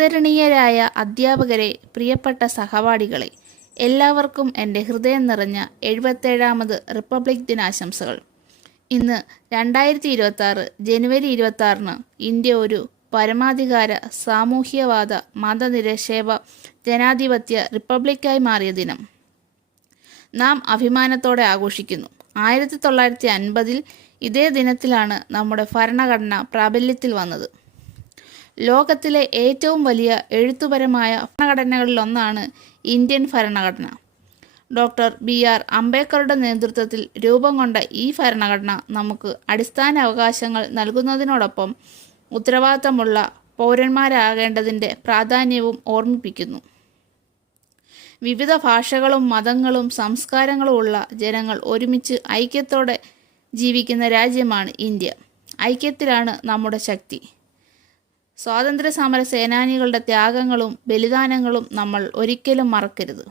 ആദരണീയരായ അധ്യാപകരെ, പ്രിയപ്പെട്ട സഹപാഠികളെ, എല്ലാവർക്കും എൻ്റെ ഹൃദയം നിറഞ്ഞ 77ാമത് റിപ്പബ്ലിക് ദിനാശംസകൾ. ഇന്ന് 2026 ജനുവരി 26 ഇന്ത്യ ഒരു പരമാധികാര സാമൂഹ്യവാദ മതനിരപേക്ഷ ജനാധിപത്യ റിപ്പബ്ലിക്കായി മാറിയ ദിനം നാം അഭിമാനത്തോടെ ആഘോഷിക്കുന്നു. 1950 ഇതേ ദിനത്തിലാണ് നമ്മുടെ ഭരണഘടന പ്രാബല്യത്തിൽ വന്നത്. ലോകത്തിലെ ഏറ്റവും വലിയ എഴുത്തുപരമായ ഭരണഘടനകളിലൊന്നാണ് ഇന്ത്യൻ ഭരണഘടന. ഡോക്ടർ BR അംബേദ്കറുടെ നേതൃത്വത്തിൽ രൂപം കൊണ്ട ഈ ഭരണഘടന നമുക്ക് അടിസ്ഥാന അവകാശങ്ങൾ നൽകുന്നതിനോടൊപ്പം ഉത്തരവാദിത്തമുള്ള പൗരന്മാരാകേണ്ടതിൻ്റെ പ്രാധാന്യവും ഓർമ്മിപ്പിക്കുന്നു. വിവിധ ഭാഷകളും മതങ്ങളും സംസ്കാരങ്ങളും ഉള്ള ജനങ്ങൾ ഒരുമിച്ച് ഐക്യത്തോടെ ജീവിക്കുന്ന രാജ്യമാണ് ഇന്ത്യ. ഐക്യത്തിലാണ് നമ്മുടെ ശക്തി. സ്വാതന്ത്ര്യ സമര സേനാനികളുടെ ത്യാഗങ്ങളും ബലിദാനങ്ങളും നമ്മൾ ഒരിക്കലും മറക്കരുത്.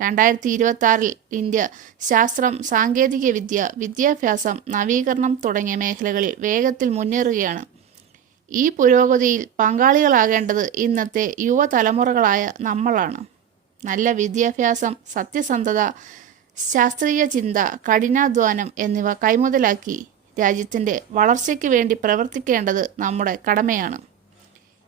2026 ഇന്ത്യ ശാസ്ത്രം, സാങ്കേതികവിദ്യ, വിദ്യാഭ്യാസം, നവീകരണം തുടങ്ങിയ മേഖലകളിൽ വേഗത്തിൽ മുന്നേറുകയാണ്. ഈ പുരോഗതിയിൽ പങ്കാളികളാകേണ്ടത് ഇന്നത്തെ യുവതലമുറകളായ നമ്മളാണ്. നല്ല വിദ്യാഭ്യാസം, സത്യസന്ധത, ശാസ്ത്രീയ ചിന്ത, കഠിനാധ്വാനം എന്നിവ കൈമുതലാക്കി രാജ്യത്തിൻ്റെ വളർച്ചയ്ക്ക് വേണ്ടി പ്രവർത്തിക്കേണ്ടത് നമ്മുടെ കടമയാണ്.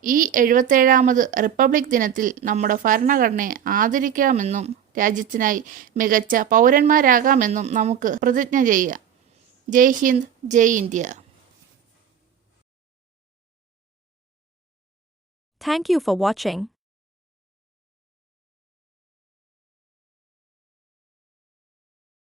ഈ 77ാമത് റിപ്പബ്ലിക് ദിനത്തിൽ നമ്മുടെ ഭരണഘടനയെ ആദരിക്കാമെന്നും രാജ്യത്തിനായി മികച്ച പൗരന്മാരാകാമെന്നും നമുക്ക് പ്രതിജ്ഞ ചെയ്യാം. ജയ് ഹിന്ദ്, ജയ് India. Thank you for watching.